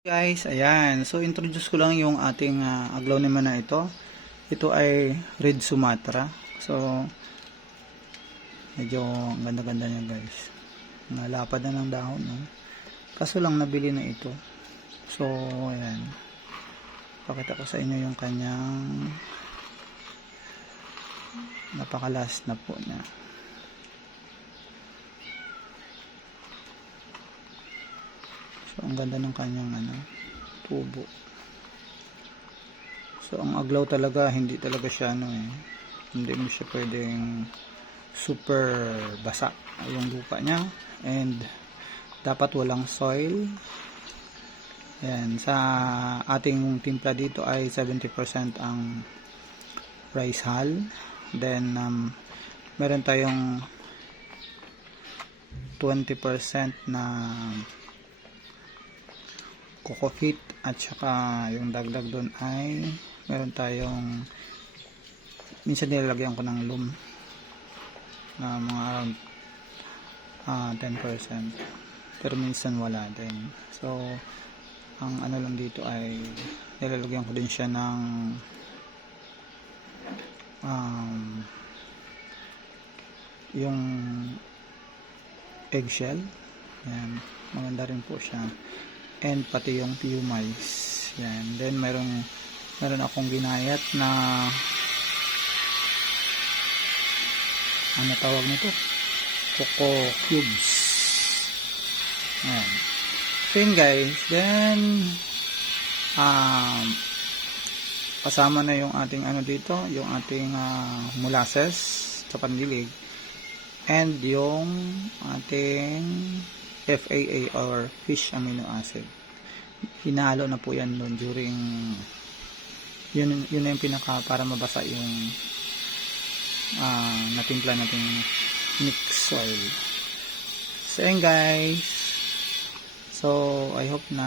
Guys, ayan. So, introduce ko lang yung ating aglaw na ito. Ito ay Red Sumatra. So, medyo ganda-ganda niya guys. Nalapad na ng dahon. No? Kaso lang nabili na ito. So, ayan. Pakita ko sa inyo yung kanyang napakalas na po niya. So, ang ganda ng kanyang tubo. So, ang aglaw talaga, hindi talaga siya hindi mo siya pwedeng super basa yung lupa niya. And, dapat walang soil. Ayan, sa ating timpla dito ay 70% ang rice hull. Then, meron tayong 20% na coco peat at saka yung dagdag doon ay meron tayong minsan nilalagyan ko ng loam na mga around 10% pero minsan wala din. So ang ano lang dito ay nilalagyan ko din siya ng yung eggshell. Yan, maganda rin po siya. And pati yung pumice. Yan. Then meron akong ginayat na ano tawag nito? Coco cubes. Yan. So yun guys. Then kasama na yung ating dito, yung ating molasses sa pandilig. And yung ating FAA or fish amino acid. Hinalo na po yan doon during yun na yung pinaka para mabasa yung natimpla nating mix soil. So yun guys. So I hope na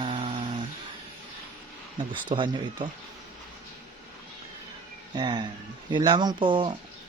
nagustuhan nyo ito. Yan. Yun lamang po.